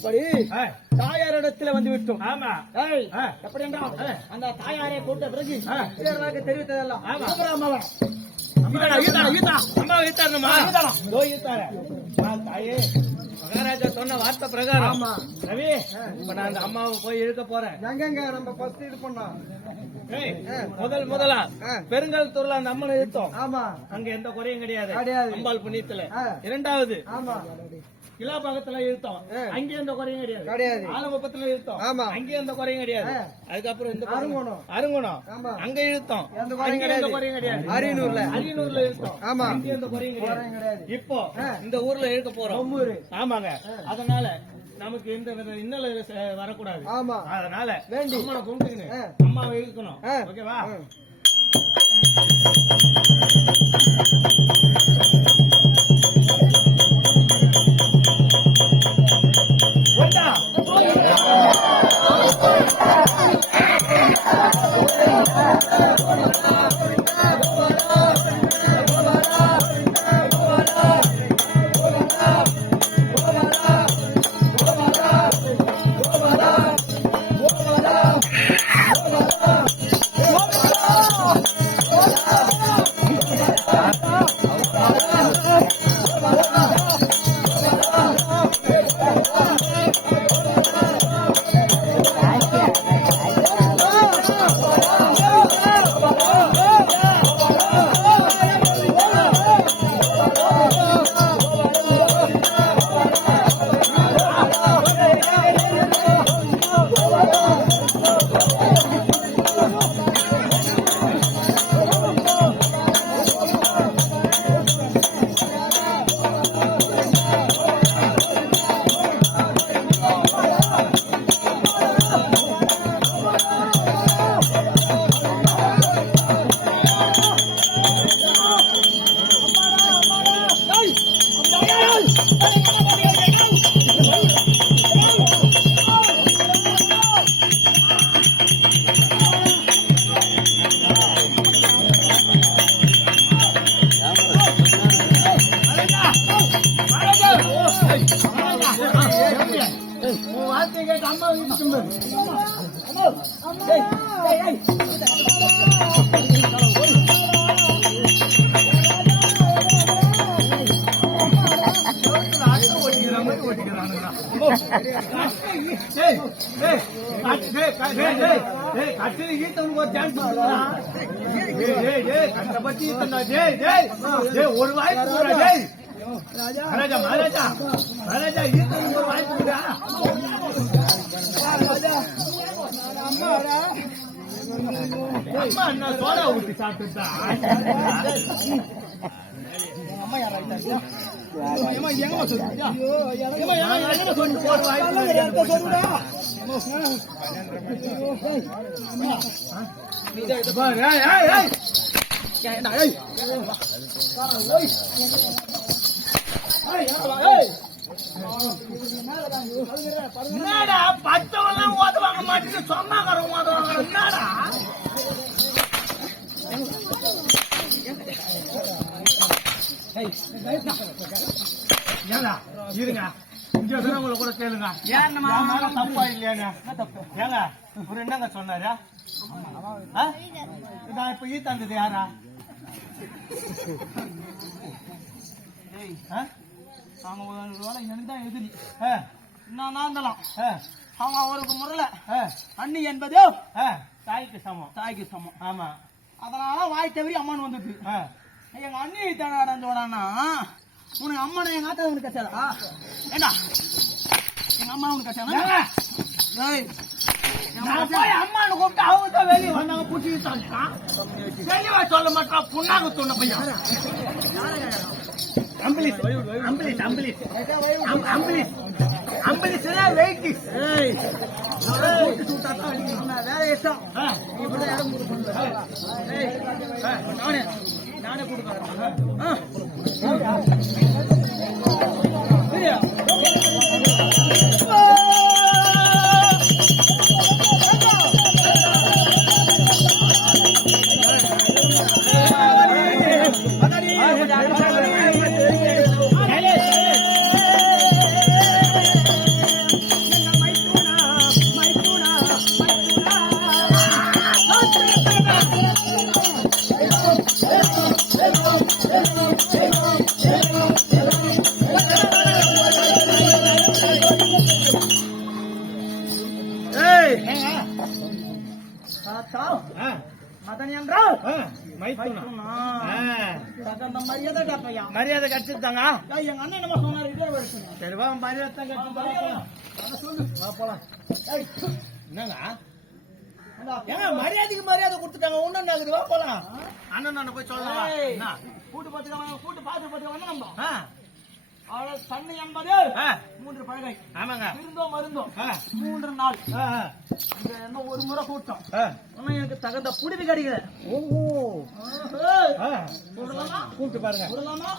அப்படி தாயாரிடத்துல வந்து விட்டோம். ஆமா. எப்படி என்றால் அந்த தாயாரை கூட்ட பிறகு வீரர்களுக்கு தெரிவித்ததெல்லாம் மகாராஜா சொன்ன வார்த்தை பிரகாரம் ரவி இப்ப நான் அந்த அம்மாவை போய் இழுக்க போறேன். எங்க நம்ம ஃபர்ஸ்ட் இது பண்ணோம் முதலா பெருங்கல்தூர்ல அந்த அம்மனை இழுத்தோம். ஆமா, அங்க எந்த குறையும் கிடையாது அம்பாள் புண்ணியத்துல. இரண்டாவது கிலாபாகத்துல இழுத்தோம், அங்கேயும் எந்த குறையும் கிடையாது. ஆலங்குப்பத்துல இழுத்தோம், அங்கேயும் எந்த குறையும் கிடையாது. அதுக்கப்புறம் இந்த அருங்குணம் அங்க இழுத்தோம், அங்கேயும் எந்த குறையும் கிடையாது. அரியனூர்ல இழுத்தோம், அங்கேயும் எந்த குறையும் கிடையாது. இப்போ இந்த ஊர்ல இழுக்க போறோம். ஆமாங்க, அதனால நமக்கு எந்த வித இன்னல வரக்கூடாது. அதனால அம்மனை கும்பிட்டுக்கின்னு அம்மாவை இழுக்கணும். ஓகேவா? ஒரு வாய்ப்பு மகாராஜா மகாராஜா மகாராஜா ஒரு வாய்ப்பு அம்மா என்ன சோடா ஊட்டி சாப்பிட்டுட்டா அம்மா யாராயிட்டா என்னடா பச்சவெல்லாம் ஓதுவாங்க மாட்டேன்னு சொன்னாக்காரங்க ஓதுவாங்க. என்னடா ஏங்க இருங்க, இங்க இருக்கிறவங்கள கூட கேளுங்க. தப்பா இல்லையாங்க? ஏங்க ஒரு என்னங்க சொன்னாரு? நான் இப்ப ஈத்தாந்தது யாரா? அவங்க என்னதான் எதிரி நான் இருந்தாலும் அவங்க அவருக்கு முறையில அண்ணி என்பதோ தாய்க்கு சமம். தாய்க்கு சமம். ஆமா, அதனால வாய் தவறி அம்மானு வந்துட்டு எங்க அண்ணி தடாடா உனக்கு அம்மனை எங்க ஆத்தா உனக்கு கச்சாதா? ஏண்டா எங்க அம்மா உனக்கு கச்சாதா? அம்மானு கூப்பிட்டு அவங்க தான் வெளியே வந்தாங்க. புட்டிட்டாங்க தெளிவா சொல்ல மாட்டான். புண்ணாங்க சொன்ன பையன் அம்பலிஸ் அம்பலிஸ் அம்பலிஸ் அம்பலிஸ் அம்பலிஸ் வெயிட்டிஸ் வேற இஷ்டம். நானே நானே கொடுக்குறேன். மைத்துனா தகுந்த மரியாதை டாப்பையா மரியாதை கிடைச்சிருந்தாங்க. எங்க அண்ணன் என்னமா சொன்னாரு இதே வருஷம் சரிவா மரியாதை சொல்லு போலாம். என்னங்க ஏங்க மரியாதைக்கு மரியாதை கொடுத்துட்டாங்க. ஒண்ணு என்ன வா போலாம். அண்ணன் நான் போய் சொல்லலாம். கூட்டு பார்த்துக்க கூட்டு பார்த்து பார்த்துக்க வந்து நம்ம ஆ அவளை தண்ணி என்பது 3 பழகை. ஆமாங்க. இருந்தோ மருந்தோ 3 நாள். இது என்ன ஒரு முறை கூட்டம். ஆனா எனக்கு தகுந்த புடிவு கிடைக்கல. ஓஹோ கூடலாமா? கூப்பிட்டு பாருங்க. கூடலாமா?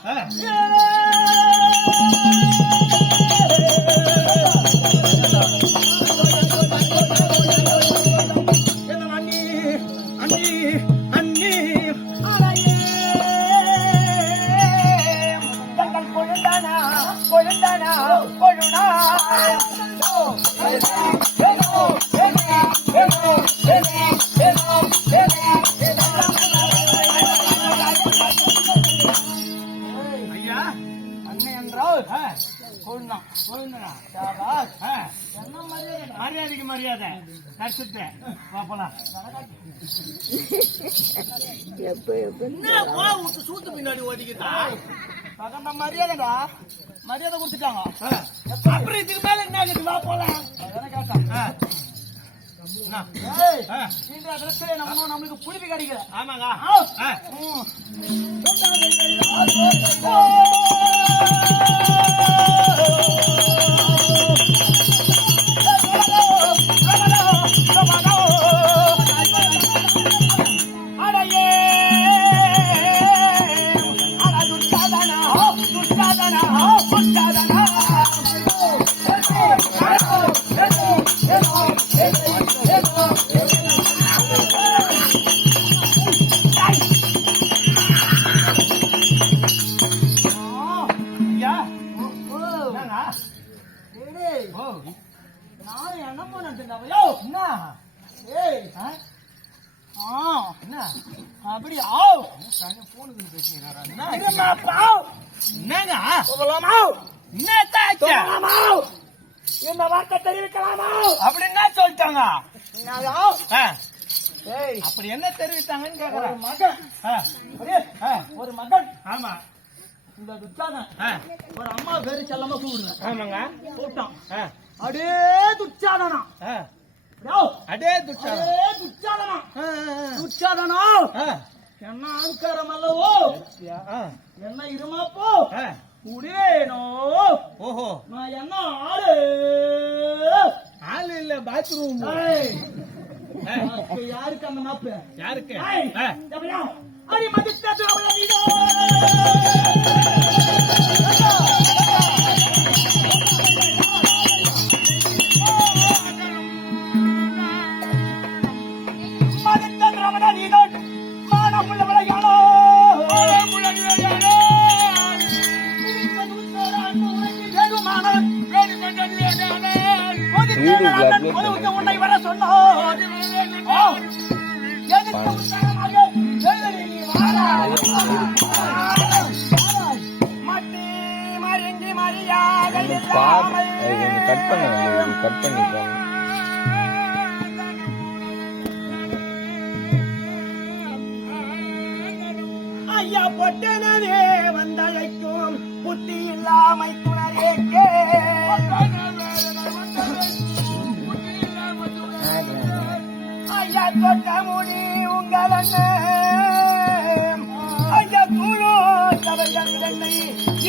மரியாதைக்கு மரியாதை கற்றுட்டேன். சூத்து பின்னாடி ஓடிக்கிட்டா தகுந்த மரியாதைடா. மரியாதை கொடுத்துட்டாங்க. அப்புறம் இதுக்கு மேல என்ன ஆகுது? வா போலாம். நம்மளுக்கு புடிப்பு கிடைக்கல. ஆமாங்க. நான் என்னமோ நினைச்சேன். அப்படியா போனுக்கு பேசுறீங்க. இந்த வார்த்தை தெரிவிக்கலாமா அப்படின்னா சொல்லிட்டாங்க. ஏய் அப்படி என்ன தெரிவித்தாங்கன்னு கேக்குறேன். ஒரு மகன். ஆமா. இந்த துச்சாதன் ஒரு அம்மா பேரு செல்லமா கூப்பிடுங்க. ஆமாங்க. கூப்பிட்டான். அடே துச்சாதனா. அடே துச்சாதனா. துச்சாதனா. துச்சாதனா என்ன ஆங்காரம் அல்லவோ. என்ன இருமாப்போ உடேனோ. ஓஹோ நான் என்ன ஆளு ஆளு இல்ல பாத்ரூம். யாருக்கு அந்த மாப்பு? யாருக்கு? அடி மதித்த உன்னை வர சொன்னார். மட்டி மருங்கி மரியாதை கட் பண்ணிப்பாங்க. ஐயா பொட்டனவே வந்தழைக்கும் புத்தி இல்லாமை துணரேக்கே. ஐயா தொட்ட முடி உங்கள் ஐயா குழு சபைகள் என்னை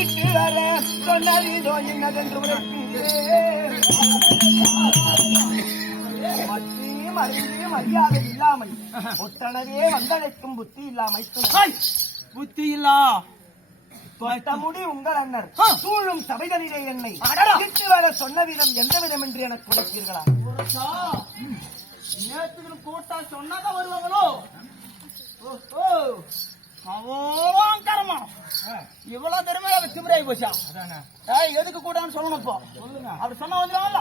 இட்டு வர சொன்னதோ என்னதென்று மத்தி மறைந்து மரியாதை இல்லாமை ஒத்தனவே வந்தழைக்கும் புத்தி இல்லாமை புத்தி இல்லா தொட்ட முடி உங்கள் அண்ணர் சூழும் சபைகளிலே என்னை இட்டு வர சொன்ன விதம் எந்த விதம் என்று எனக்கு கொடுப்பீர்களா? நேற்று கூட்டா சொன்னாதான் வருவாங்களோ. அவங்கரமா இவ்வளவு திறமையா திமிராய் போச்சா? எதுக்கு கூட்டான்னு சொல்லணும். இப்போ அப்படி சொன்னா வந்துடுவாங்கல்ல.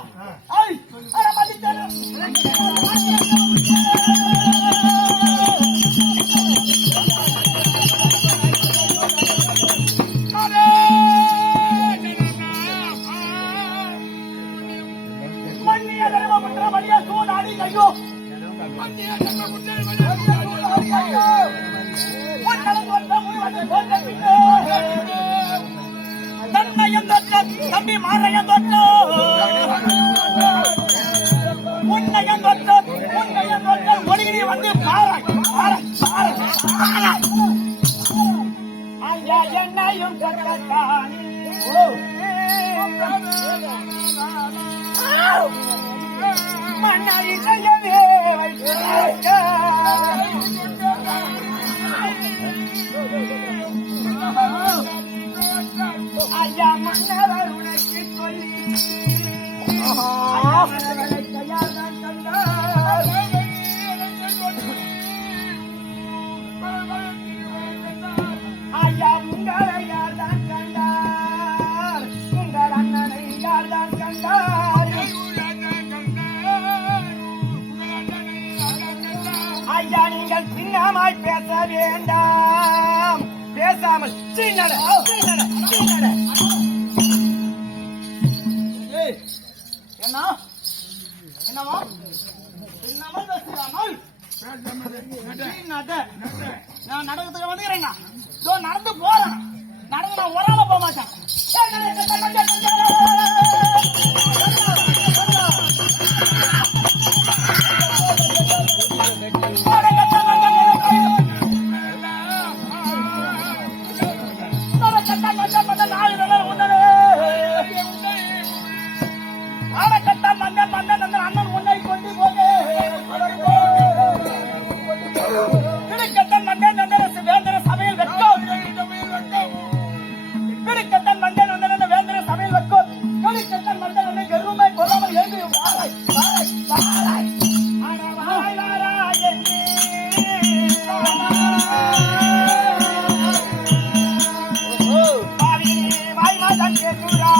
மண்ணிய தர்மபுத்திர மணிய சூடாடி கையோ. மண்ணிய தர்மபுத்திர மணிய சூடாடி கையோ. தம்பி மாறையன் தொட்டோ உன்னையன் தொட்டோ ஒடுங்கி வந்து பாராய் ஐயா என்னையும் கட்டத்தான் மன்னாரி செய்யவே ஐயா மன்னவர் உனக்கு சொல்லி ஐயா உங்களை யார்தான் கண்டார் உங்கள் அண்ணனை யார்தான் கண்டார் ஐயா நீங்கள் சின்னமாய் பேச வேண்டாம் பேசாமல் சின்னட என்னவா சின்னமா பேசுறாமல் நான் நடக்கிறதுக்கு வந்துக்கிறேங்க நடந்து போறேன் நடந்து நான் ஒரு ஆள போக மாட்டேன் அண்ணன் உன்னை கொண்டு போது வேந்தர சபையில் வெட்கம் கிடுக்கத்தன் மண்டல் வந்த வேந்தர சபையில் வெட்கம் கிடுக்கத்தன் மண்டல் வந்து கருமை கொள்ளாமல் எழுதி வாய் மாதான் கேட்கிறா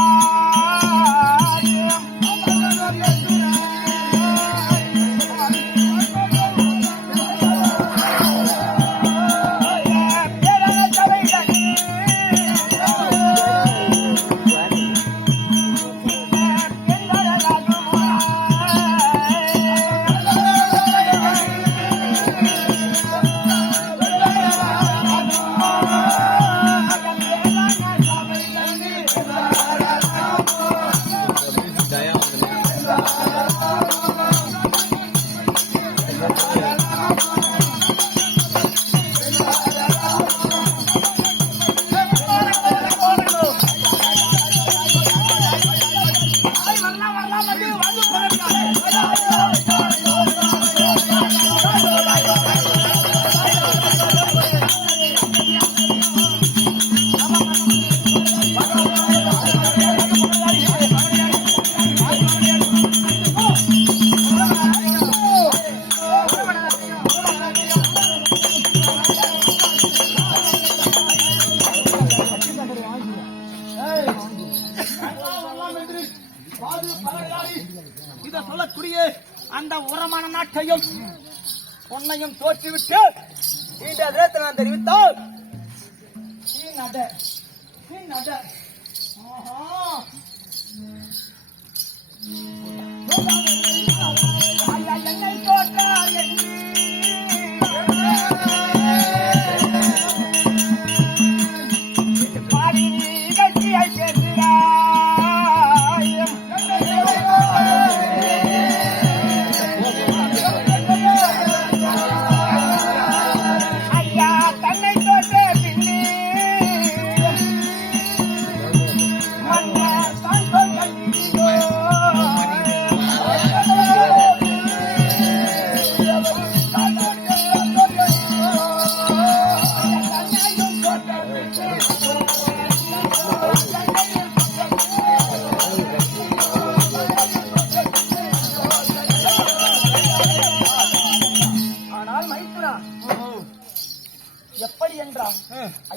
இத சொல்லக்கூடிய அந்த உரமான நாட்டையும் பொன்னையும் தோற்றுவிட்டு இந்த விதத்தை நான் தெரிவித்தால் என்னை தோற்றார் என்று பாடி கட்சியை பேசுகிறார் எப்படி என்றால்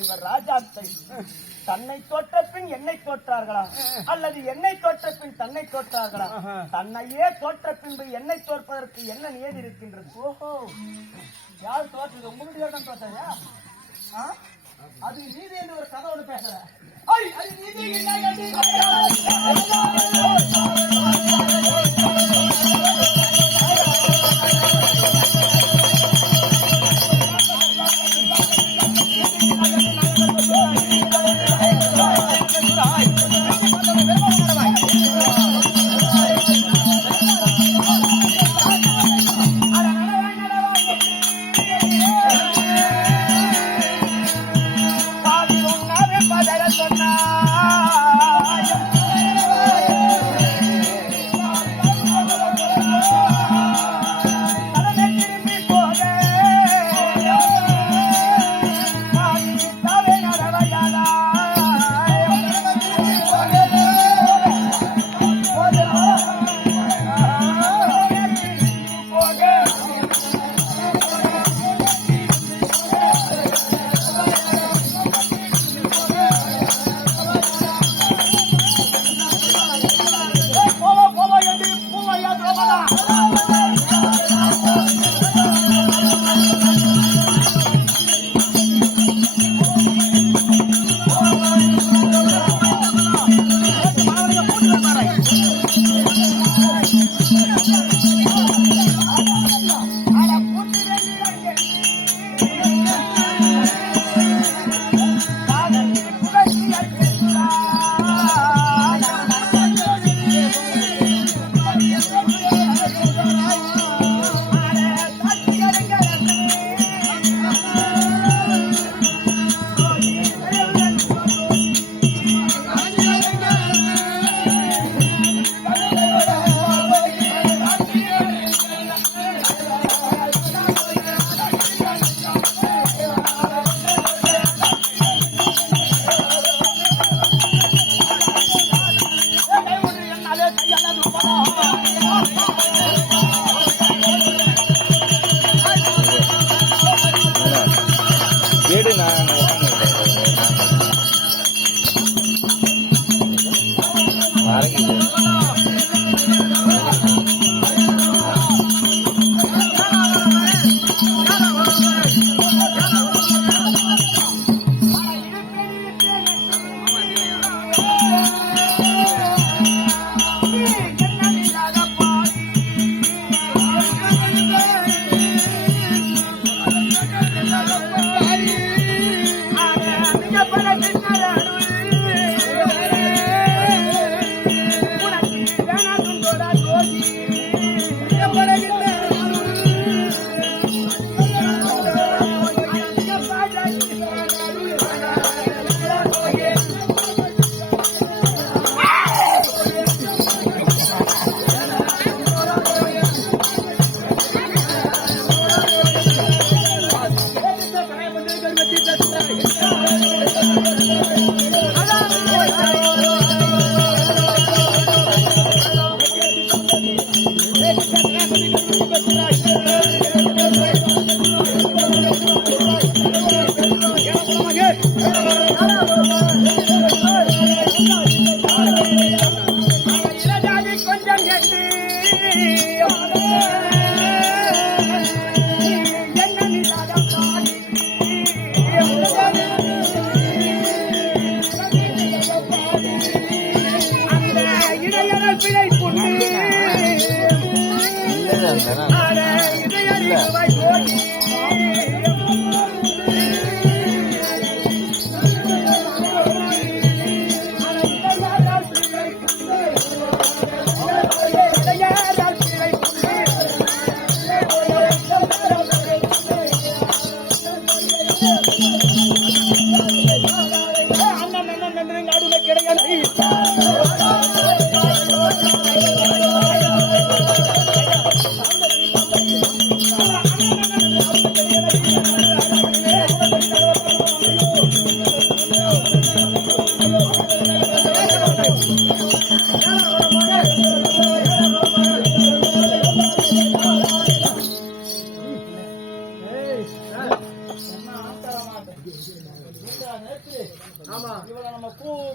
இவர் ராஜாத்தை தன்னை தோற்ற பின் என்னை தோற்றார்களா அல்லது என்னை தோற்ற பின் தன்னை தோற்றார்களா தன்னையே தோற்ற பின்பு என்னை தோற்பதற்கு என்ன நியதி இருக்கின்றது ஓஹோ யார் தோற்றது உங்களுடைய தான் தோற்றையா அது நீதி என்று ஒரு கதை ஒன்று பேசுற Ay,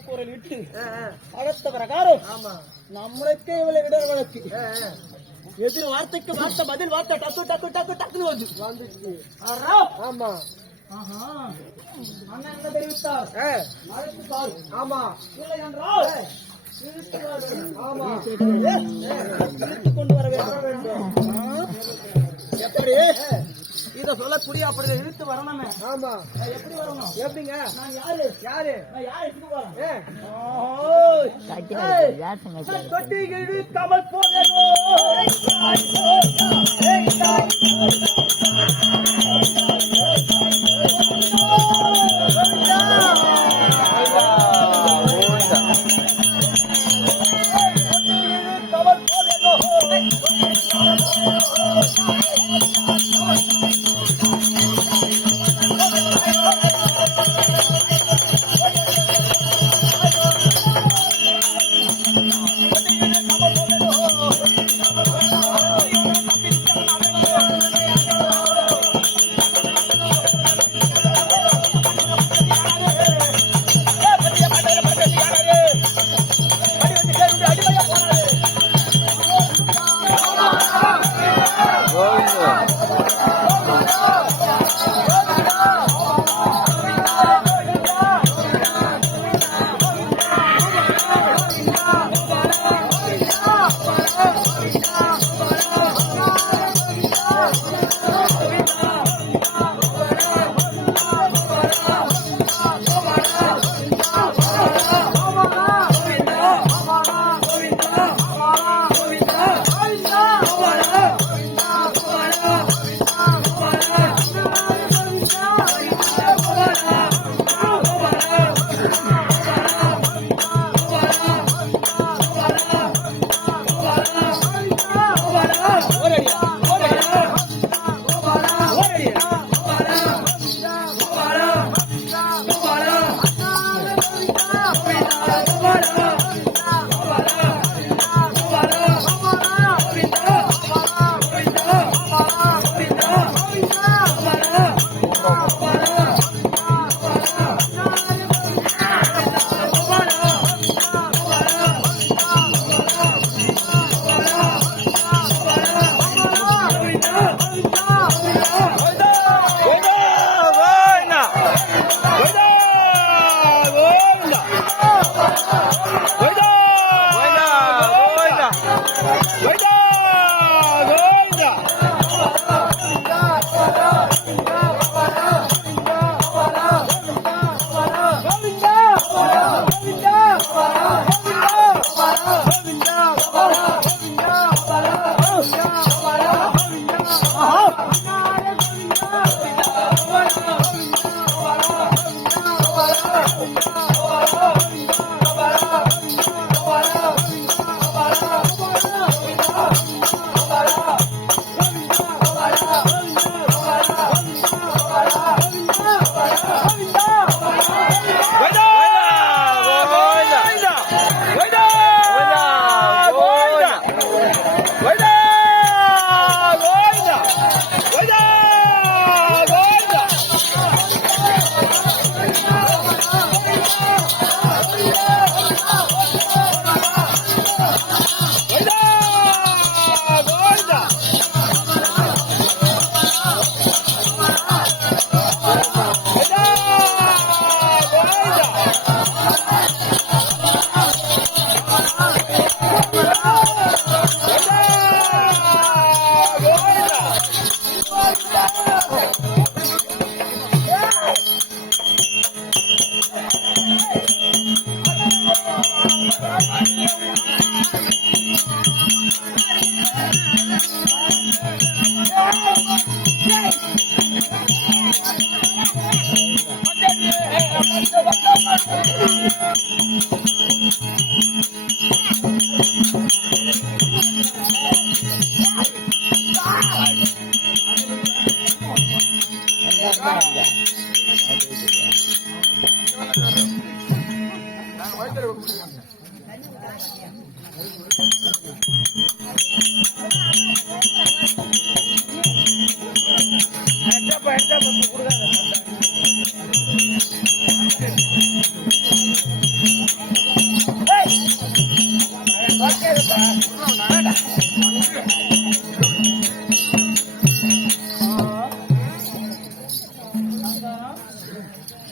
கூறல் விட்டு அடுத்த பிரகாரம் நம்மளுக்கே இவ்வளவு இடர் வழக்கு எதிர் வார்த்தைக்கு வார்த்தை பதில் வார்த்தை டக்கு டக்கு டக்கு டக்குன்னு வந்துச்சு. ஆமா அண்ணன் என்ன தெரிவித்தார்? ஆமா இல்லை என்றால் கொண்டு வர வேண்டும். எப்படி இத சொல்லக்கூடிய அப்படி இழுத்து வரணுமே. ஆமா எப்படி வரணும்? எப்படிங்க? நான் யாரு யாரு நான் யாரு கமல் போகணும். Bye.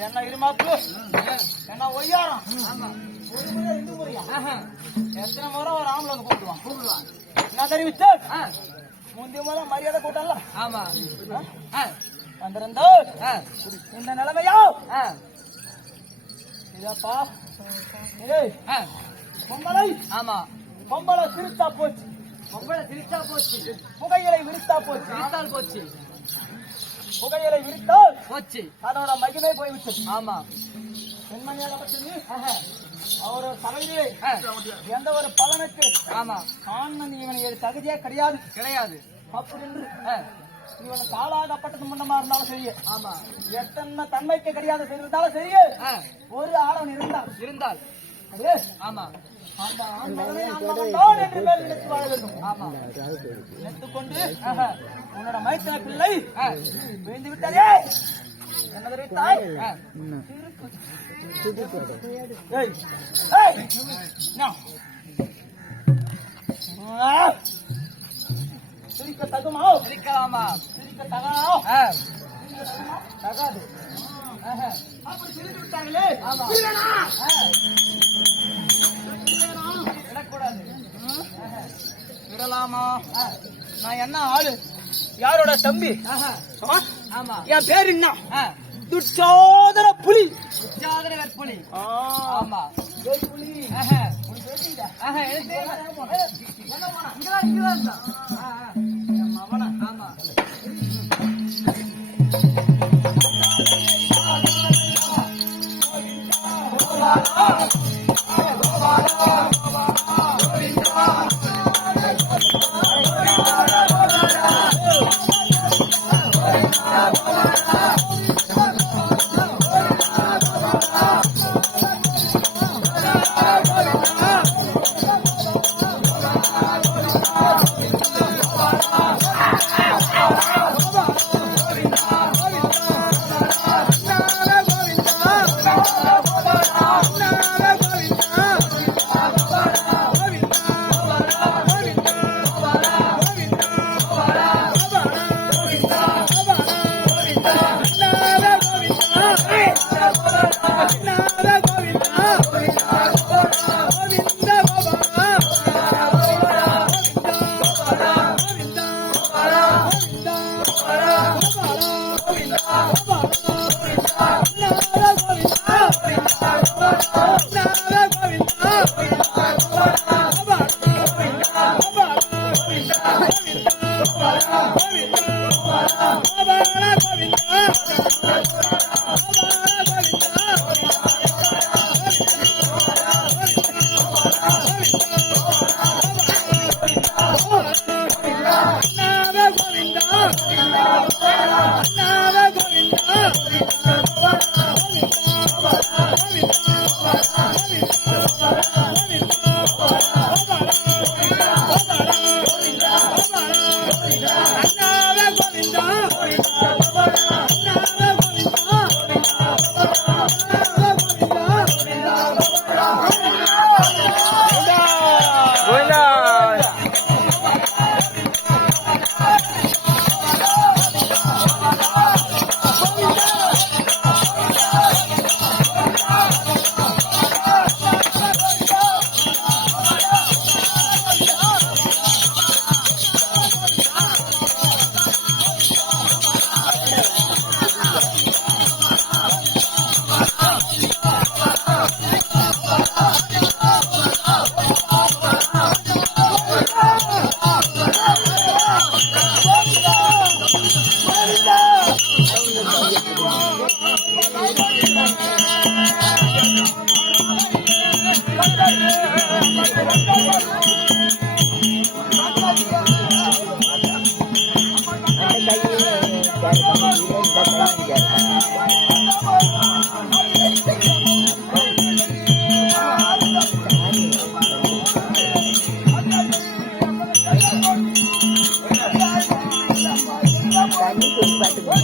என்ன இருமாப்பு என்ன ஒய்யாரம் ஒரு முறை ரெண்டு முறையா எத்தனை முறை ஒரு ஆம்பளை வந்து கூப்பிடுவான் என்ன தெரிவிச்சு முந்தைய முறை மரியாதை கூட்டல ஆமா வந்திருந்தோ இந்த நிலைமையா இதப்பா பொம்பளை ஆமா பொம்பளை சிரிச்சா போச்சு புகையிலை விரித்தா போச்சு புகையிலை விரித்தால் போச்சு அதோட மகிமை போய்விட்டது ஆமா பெண்மணியாக பற்றி அவரு சபையிலே எந்த ஒரு பலனுக்கு ஆமா ஆண்மன் இவனை தகுதியே கிடையாது அப்படின்னு இவனை காலாகப்பட்டது முன்னமா இருந்தாலும் சரி ஆமா எத்தனை தன்மைக்கு கிடையாது இருந்தாலும் சரி ஒரு ஆளவன் இருந்தால் அது ஆமா அந்த ஆண்மகனை ஆண்மகன் என்று பேர் எடுத்து வாழ வேண்டும் ஆமா எடுத்துக்கொண்டு உன்னோட மைத்தன பிள்ளை விழுந்து விட்டாரே என்ன தெரிவித்தாய் சிரிக்க தகுமா சிரிக்கலாமா சிரிக்க தகாது அப்படி சிரித்து விட்டாங்களே விடக்கூடாது விடலாமா நான் என்ன ஆளு யாரோட தம்பி ஆமா என் பேரு என்ன துச்சோதர புலி புலி ஆமா புலி ஆமா தண்ணி குடிப்பாட்டுக்கு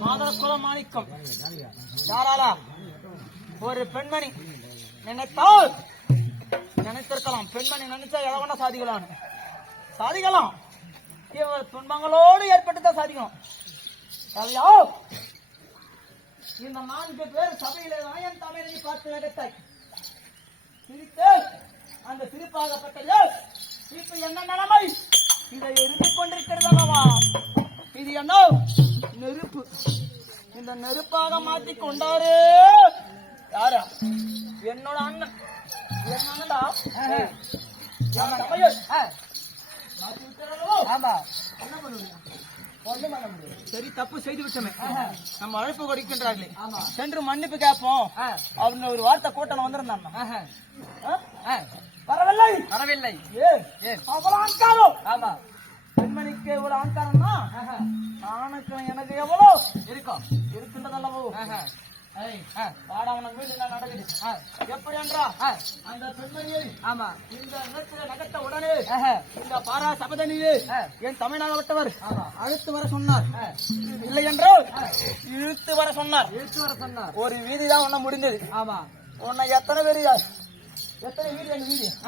மாதவகுல மாணிக்கம் யாராலா ஒரு பெண்மணி நினைத்தால் நினைத்திருக்கலாம். பெண்மணி நினைச்சா எவ்வளவு சாதிக்கலாம். இவர் துன்பங்களோடு ஏற்பட்டுதான் சாதிக்கணும். அதையோ இந்த 4 பேர் சபையிலே என் தமிழனை பார்த்து நடத்தாய் சிரித்து அந்த சிரிப்பாகப்பட்டது இப்ப என்ன நிலைமை இதை எரிந்து கொண்டிருக்கிறதல்லவா? இது என்ன நெருப்பு. இந்த நெருப்பாக மாத்தி கொண்டாரு யாரா? என்னோட அண்ணன். என் அண்ணன்டா. மாத்தி விட்டாரோ? ஆமா. என்ன பண்ணுவீங்க? சரி, தப்பு செய்து விட்டோமே. நம்ம அழைப்பு கொடுக்கின்றார்களே, சென்று மன்னிப்பு கேட்போம் அப்படின்னு ஒரு வார்த்தை கூட்டம் வந்திருந்தாங்க. வரவில்லை. அவ்வளவு அன்காரம். ஆமா, பெண்மணிக்கு ஒரு அன்காரம்னா ஆணுக்கு எனக்கு எவ்வளோ இருக்கின்றதல்லவோ. நடக்குது எப்படி என்றா அந்த பெண்மணியை இந்த நேரத்தில் நகர்த்த உடனே இந்த பாரா சபதனிலே என் தமிழாகப்பட்டவர் அழுத்து வர சொன்னார். இல்லை என்றால் இழுத்து வர சொன்னார். ஒரு வீதிதான் உன்ன முடிந்தது. ஆமா, உன்னை எத்தனை வீதி? அந்த வீதி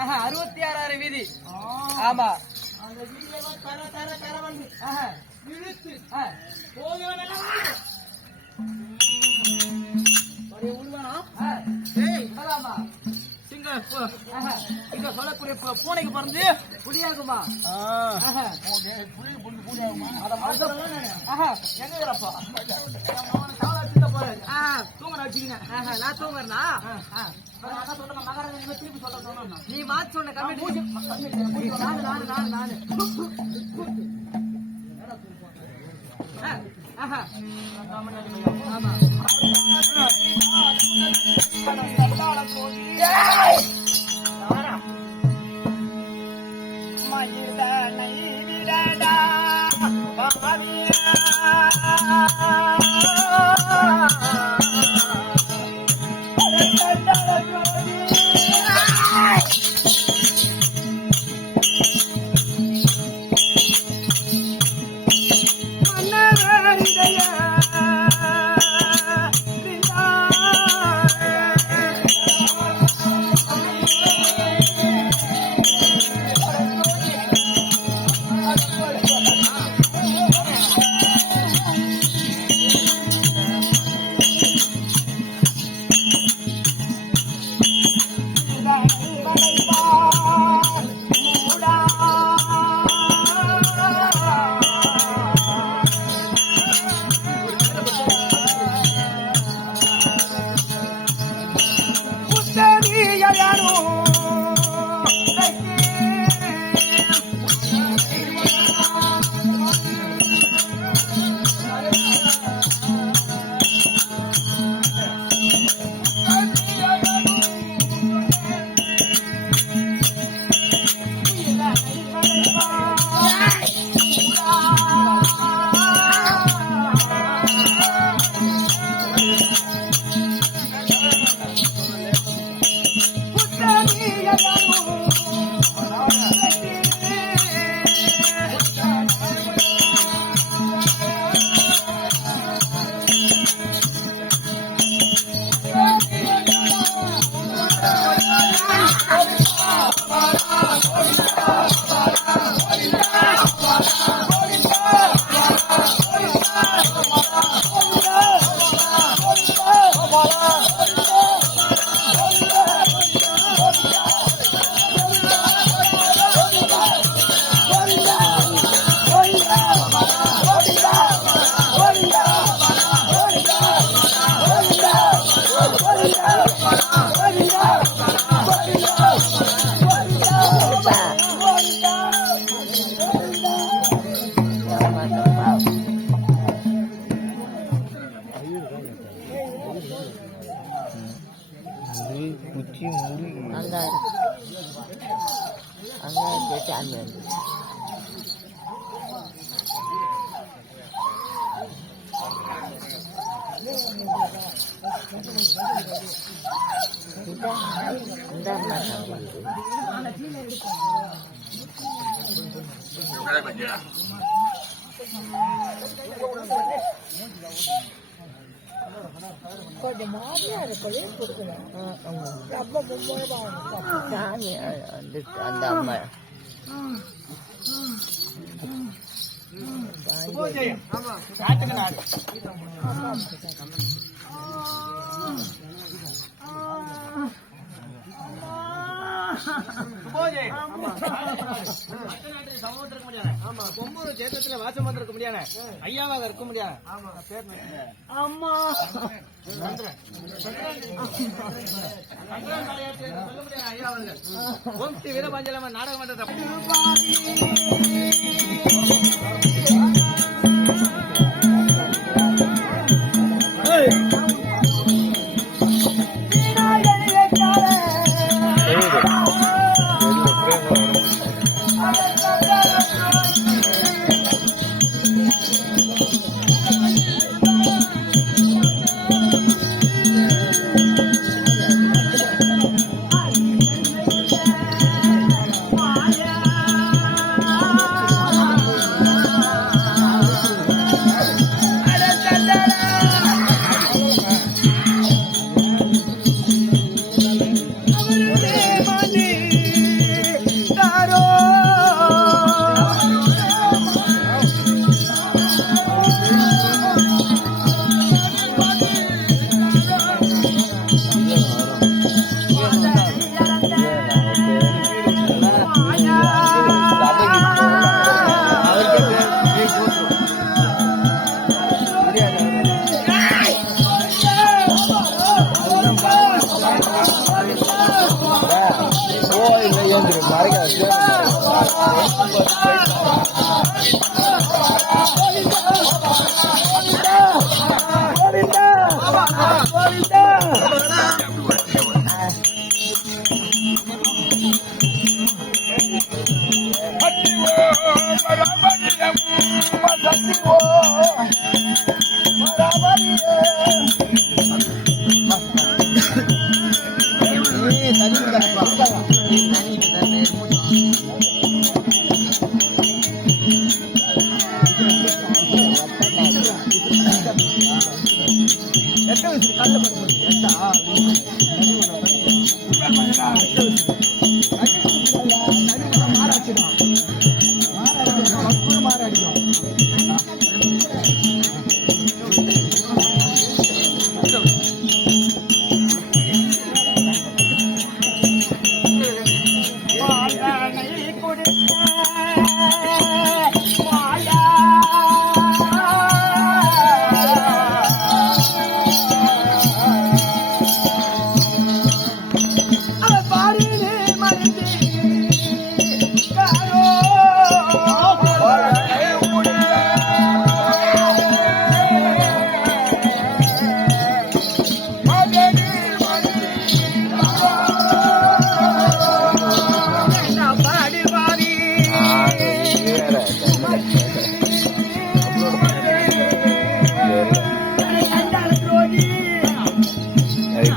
66,000 வீதி. ஆமா, அந்த வீதியெல்லாம் தர வந்து இழுத்து சொல்லக்கூடிய பூனைக்கு பிறந்து புலியாகுமா? எங்கப்பா தூங்க வச்சுக்கினேன். நான் தூங்குறேன்னா திருப்பி சொல்ல நீ மாத்தி சொன்ன குச்சி முருகி அங்கே சாமி வந்து இந்த கொஞ்சம் மாறியா இருக்கவே கொடுக்கணும் ரொம்ப சாமி அந்த அம்மா சுபோஜயம். காட்டுங்க நாடு. சுபோஜயம். சமூகத்தில் இருக்க முடியாது. கொம்பூர் தேசத்துல வாசம் வந்திருக்க முடியாது. ஐயாவாக இருக்க முடியாது. அம்மா ஓம் ஸ்ரீ வீரபாஞ்சலம்மன் நாடக மன்றத்தை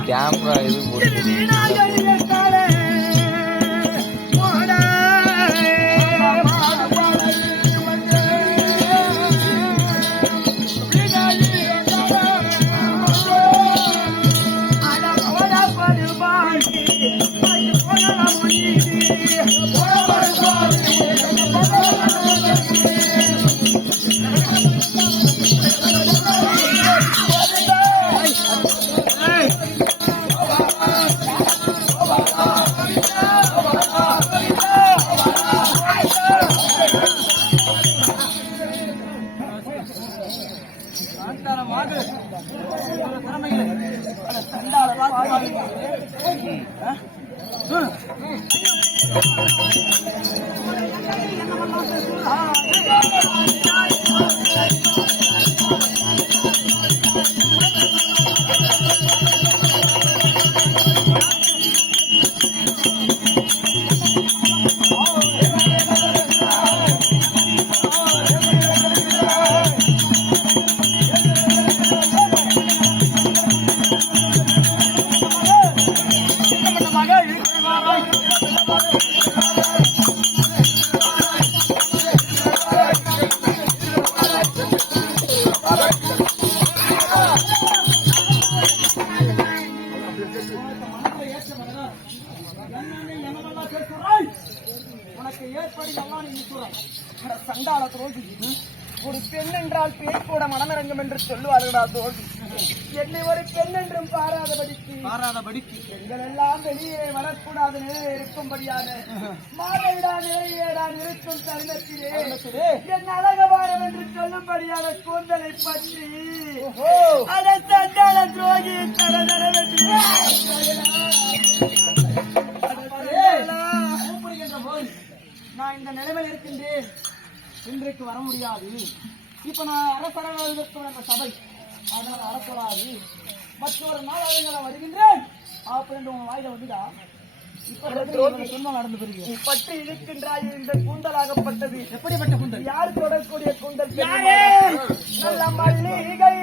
கேமரா இது போட்டு ஆ எப்படி எல்லாம் நீ சொல்றாய்? அட சண்டாள துரோகி, ஒரு பெண் என்றால் பேய் கூட மனமிறங்கும் என்று சொல்லுவார்களா தோழி? என்னை ஒரு பெண் என்றும் பாராதபடிக்கு பெண்கள் எல்லாம் வெளியே வரக்கூடாது நிலையே இருக்கும்படியான மாதவிடா நிலையேதான் இருக்கும் தருணத்திலே என் அழகபாரம் என்று சொல்லும்படியான கூந்தலை பற்றி அதை சண்டாள துரோகி நான் இந்த நிலைமை இருக்கின்றேன், இன்றைக்கு வர முடியாது. இப்ப நான் அரசரங்க சபை, அதனால அரசலாது மற்றொரு நாள் அவங்க நான் வருகின்றேன் அப்படின்னு உங்க வாயில வந்துடா. இப்ப நடந்து பெறுகிறேன். நீ பற்றி இருக்கின்றாய் இந்த கூந்தலாகப்பட்டது எப்படிப்பட்ட கூந்தல்? யார் தொடரக்கூடிய கூந்தல்? நல்ல மல்லிகை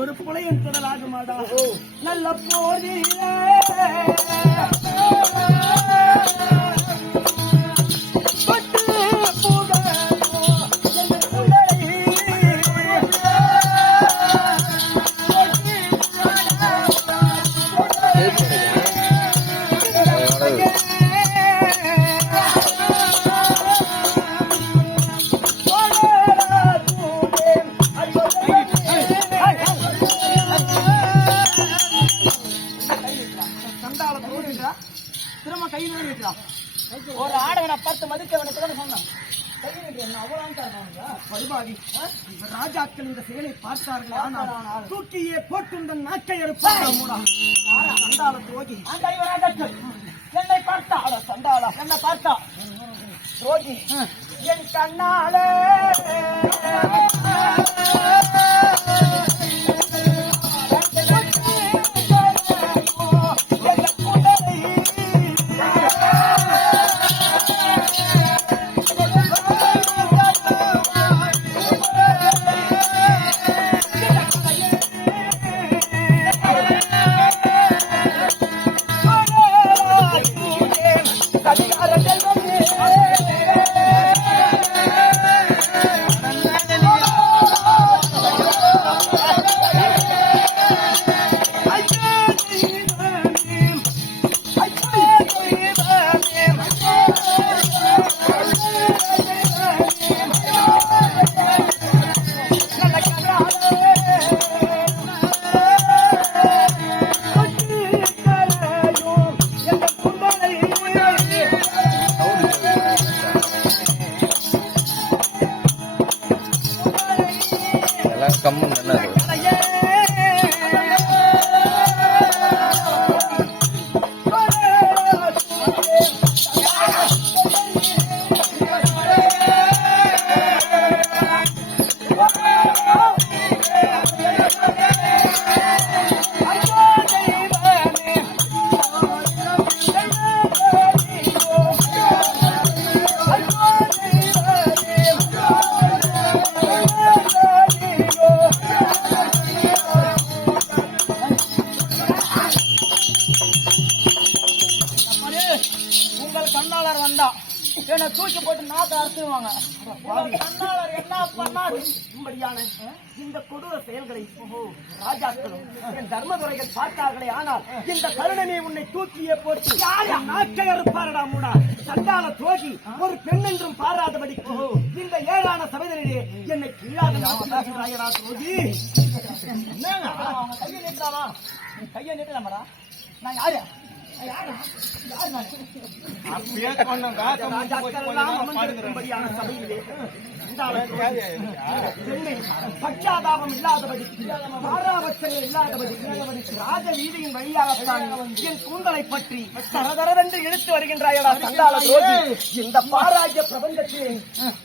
ஒரு புலையின் திடலாக மாடா. நல்ல போதிலே ஒரு ஆடவனை பார்த்து மதிக்கவனுக்கு சொன்னான். ராஜாக்கள் இந்த செயலை பார்த்தார்கள், ஆனால் தூக்கியே போட்டு நாட்டை எடுப்பாங்க. என்னை பார்த்தா சண்டாளா, என்னை பார்த்தா ரோகி என் கண்ணாலே என்ன தூக்கி போட்டு நாக்க அறுத்துவாங்க. கண்ணாளர் என்ன பண்ணாரு? இந்த கொடூர செயல்களை ராஜாக்களும் என் தர்மதுரைகள் பார்த்தார்களே. ஆனால் இந்த கருணனை உன்னை தூக்கியே போட்டு நாக்கை அறுப்பாரடா மூடா சண்டால துரோகி. ஒரு பெண் என்றும் பாராதபடி இந்த ஏழான சபையிலே என்னை கீழாக நாக்குகிறாயடா துரோகி. என்னங்க அவங்க கையை நீட்டாவா? கையை நீட்டலாமடா. நான் யாரு? பச்சாதாபம் இல்லாதபடி பாராபட்சங்கள் இல்லாதபடி ராஜ வீதியின் வழியாகத்தான் என் கூந்தலை பற்றி தரதரென்று இழுத்து வருகின்றாயடா சண்டால துரோகி. இந்த பாராஜ்ய பிரபஞ்சத்தில்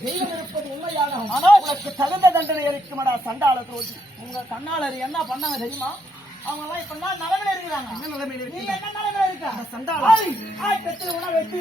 தெய்வம் இருப்பது உண்மையான ஆனால் உனக்கு தகுந்த தண்டனை இருக்குமடா சண்டால துரோகி. உங்க கண்ணாளர் என்ன பண்ணாங்க தெரியுமா? அவங்க எல்லாம் இப்ப நிலைமையில இருக்கிறாங்க. என்ன நிலைமையில நீ என்ன நிலைமையில இருக்க? சண்டால ஆயத்தத்தில் உணவு வெட்டி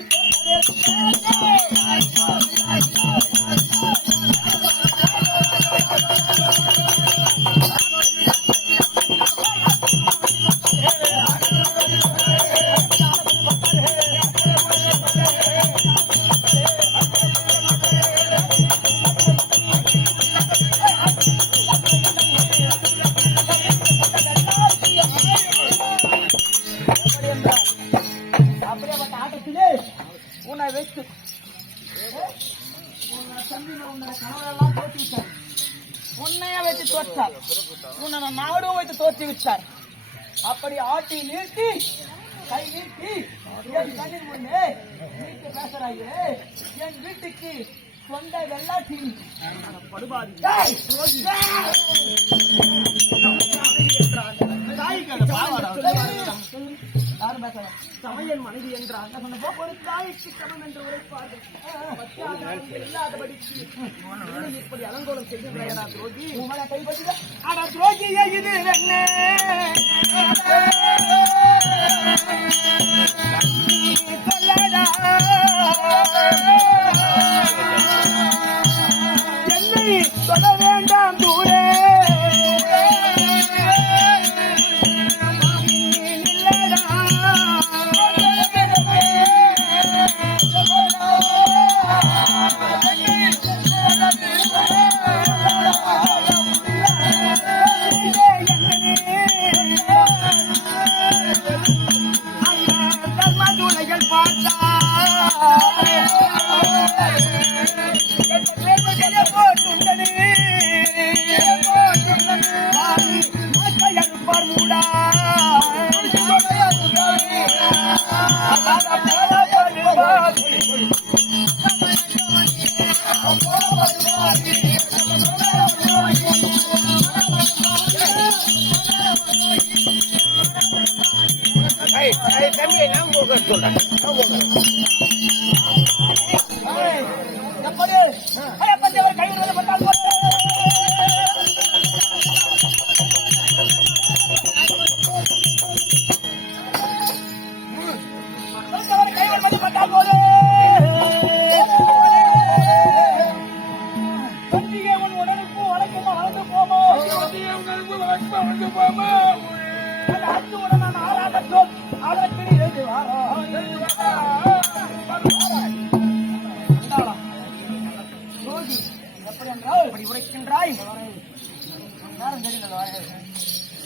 அப்படியேப்பட்ட ஆட்டத்திலே உன்னை வைத்து கணவரெல்லாம் தோற்றி விட்டார். உன்னைய வைத்து தோற்றார். உன்னை நாடும் வைத்து தோற்றி விட்டார். அப்படி ஆட்டி நீட்டி கை நீட்டி என் கண்ணின் முன்னே நீட்டு பேசுறாயே என் வீட்டுக்கு சொந்த வெள்ளாட்டி படுபாதி யாரும் பேச சமையல் மனைவி என்றால் ஒரு தாய்க்கு சமம் என்று உரைப்பார்கள். இல்லாதபடிக்கு இப்படி அலங்கோலம் செய்கின்றா துரோகி. உங்களை கைப்பற்றி அட துரோகியே இது என்ன சொல்லடா என்னை சொல்ல வேண்டாம் தூரே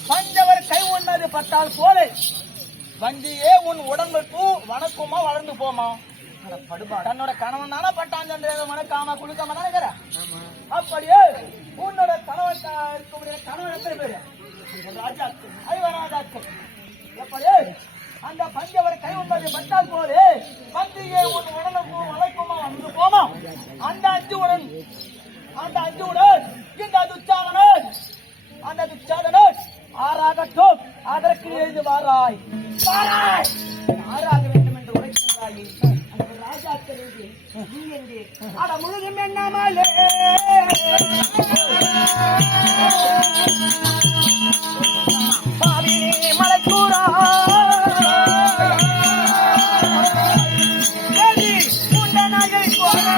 பஞ்சவர் கை ஒன்னது பட்டால் போல வஞ்சியே உன் உடம்புக்கு வணக்கமா வளர்ந்து போமா. தன்னோட கணவன் தானே பட்டான் மணக்காம குளிக்காம தானே இருக்கிற. அப்படியே உன்னோட கணவன் இருக்கக்கூடிய கணவன் எத்தனை பேரு? ராஜாக்கள் ஐவராஜாக்கள். எப்படியே அந்த பஞ்சவர் கை ஒன்னது பட்டால் போலே வஞ்சியே உன் உடம்புக்கு வணக்கமா வளர்ந்து போமா. அந்த அஞ்சுவுடன் இந்த துச்சாதனன் ஆறாகட்டும் அதற்கு எழுந்து வாராய் ஆறாக வேண்டும் என்று உரைக்கின்றாயே. அந்த ராஜாக்கள் நீ எங்கே? அட முழுதும் எண்ணாமலே பாவினே மலைக்கூறா உண்டனாயை போல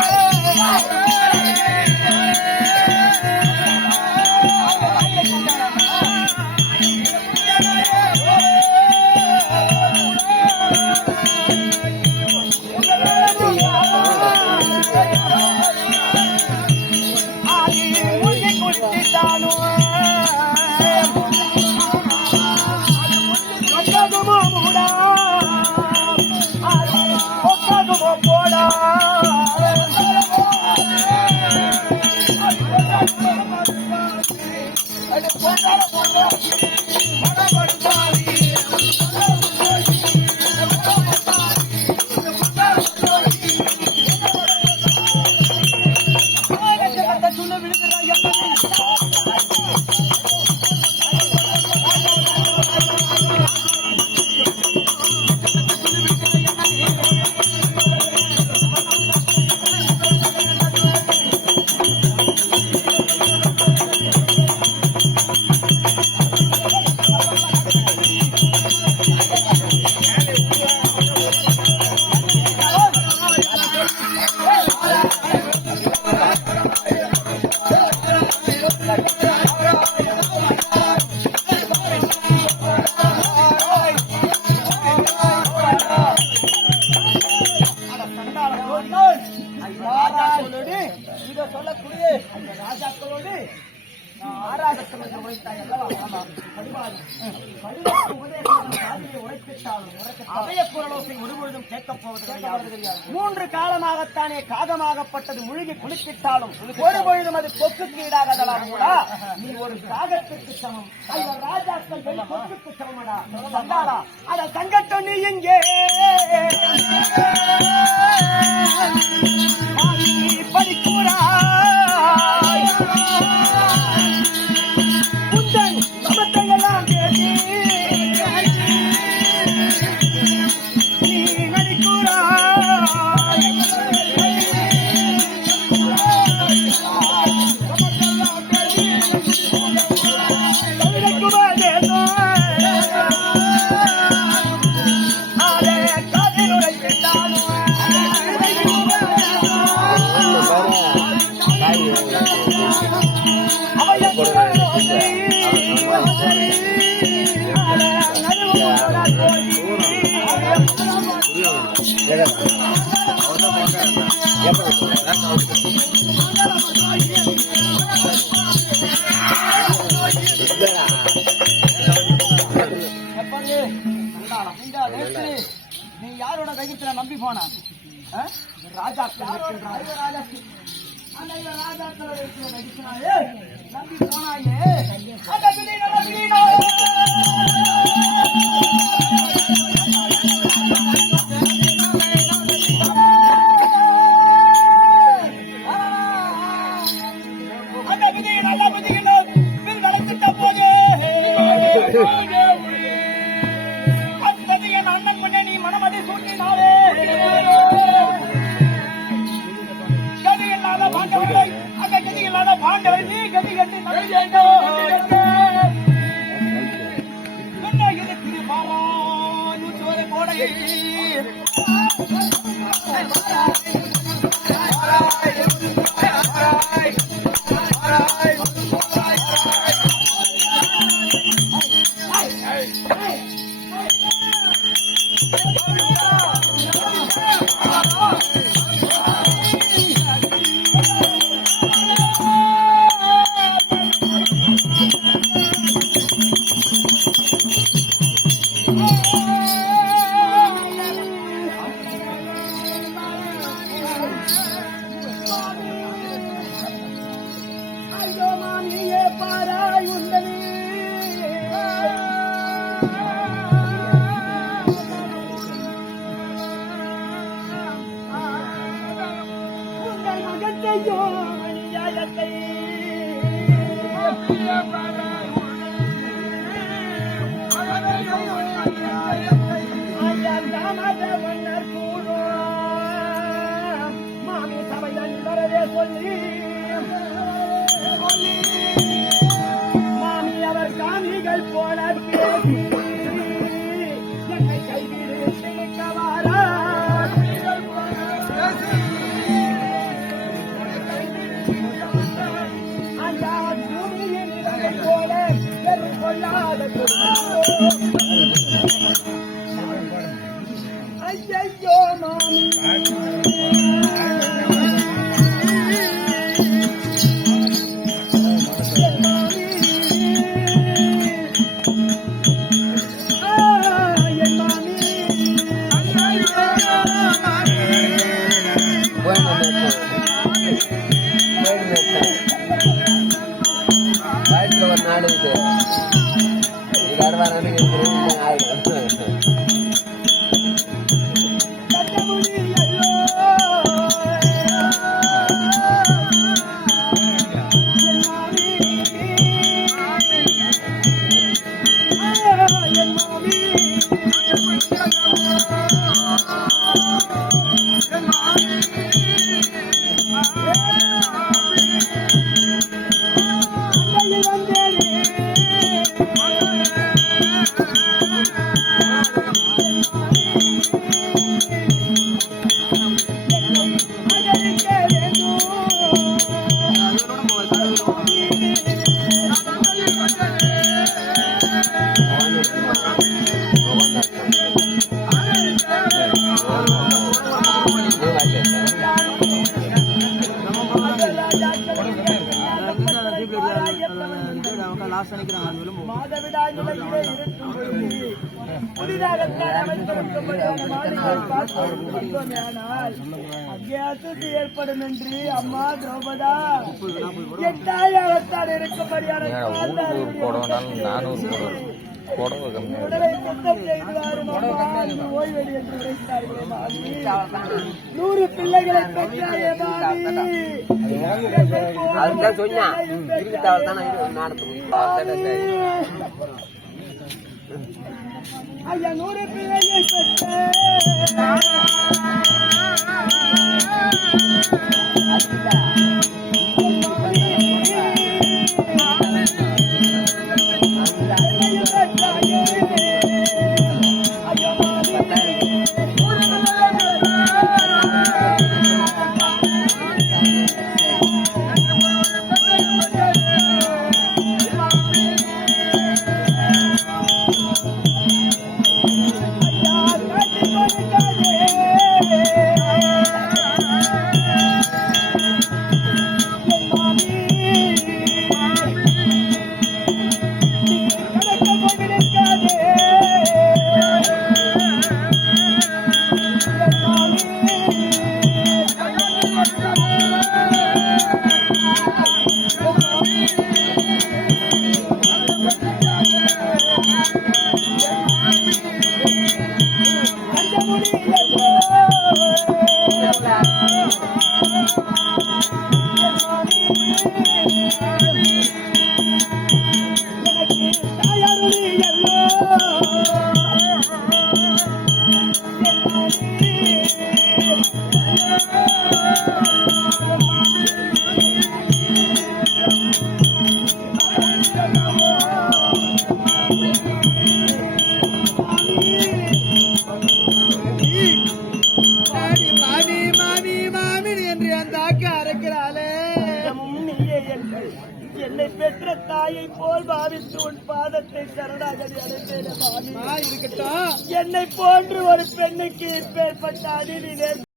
அபய குரலோசை ஒருபொழுதும் கேட்கப் போவது கிடையாது. 3 காலமாகத்தானே காகமாகப்பட்டது முழுகி குளிக்கிட்டாலும் ஒருபொழுதும் அது கொக்குக்கு ஈடாகலாம் கூட. நீ ஒரு காகத்திற்கு சமம், ராஜாக்கள் கொக்குக்கு சமமடா. சந்தாரா அத தங்கட்டும் நீ இங்கே படிக்கூடாய் புத்தன் சமத்தையெல்லாம் கேட்டி நீ நடிக்கூடாய் நீ யாரோட தைரியத்துல நம்பி போன ராஜாக்கள் நம்பி போனாயே மாமி அவர் காமிகள் போல என்னை கைவிடுவாரா அந்த பூமியின் போல கொள்ளாத ஐயோ மாமி மாதவிடாய் நிலையிலே இருக்கும் புதிதாகத்தான் அமைத்திருக்கும்படியான மாளிகை பார்த்து வந்தோமேயானால் அத்தியாசத்து ஏற்படும் என்று அம்மா திரௌபதா என் தாயாகத்தான் இருக்கும்படியான புடவை கம்மியா உடலை சுத்தம் செய்து வாரும் அம்மா என்று ஓய்வெளி என்று உரைத்தார்களே மாமி. 100 பிள்ளைகளை பெற்றாயே மாமி. அதுதான் சொன்னா ஐயா 100 பிள்ளையை பெற்ற என்னை பெற்ற தாயை போல் பாவித்து உன் பாதத்தை சரணாகதி அடைந்தேன். இருக்கட்டும், என்னை போன்று ஒரு பெண்ணுக்கு இப்பேற்பட்ட அநீதி